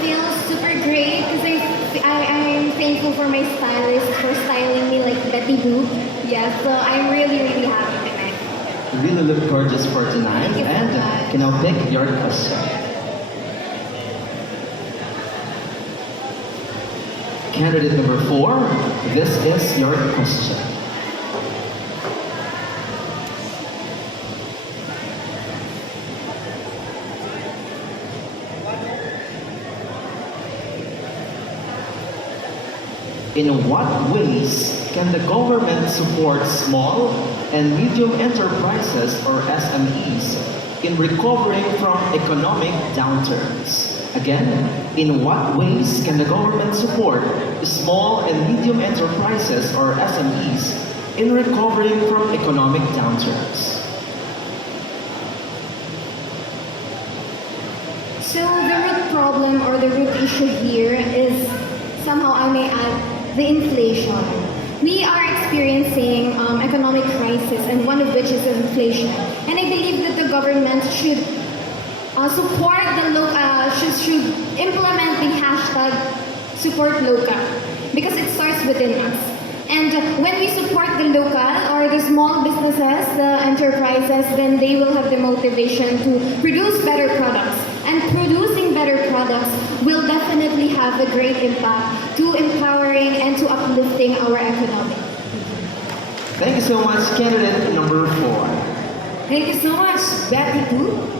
feel super great because I'm thankful for my stylist for styling me like Betty Boop. Yeah, so I'm really, really happy tonight. You really look gorgeous for tonight. Thank you so And much. can I pick your question? Candidate number 4, this is your question. In what ways can the government support small and medium enterprises or SMEs in recovering from economic downturns? Again, in what ways can the government support small and medium enterprises or SMEs in recovering from economic downturns? So the root problem or the root issue here is somehow I may add the inflation. We are experiencing economic crisis, and one of which is inflation. And I believe that the government should support the should implement the hashtag support local because it starts within us. And when we support the local or the small businesses, the enterprises, then they will have the motivation to produce better products. And producing better products will definitely have a great impact to empowering and to uplifting our economy. Thank you so much, candidate number 4. Thank you so much, Betty Boo.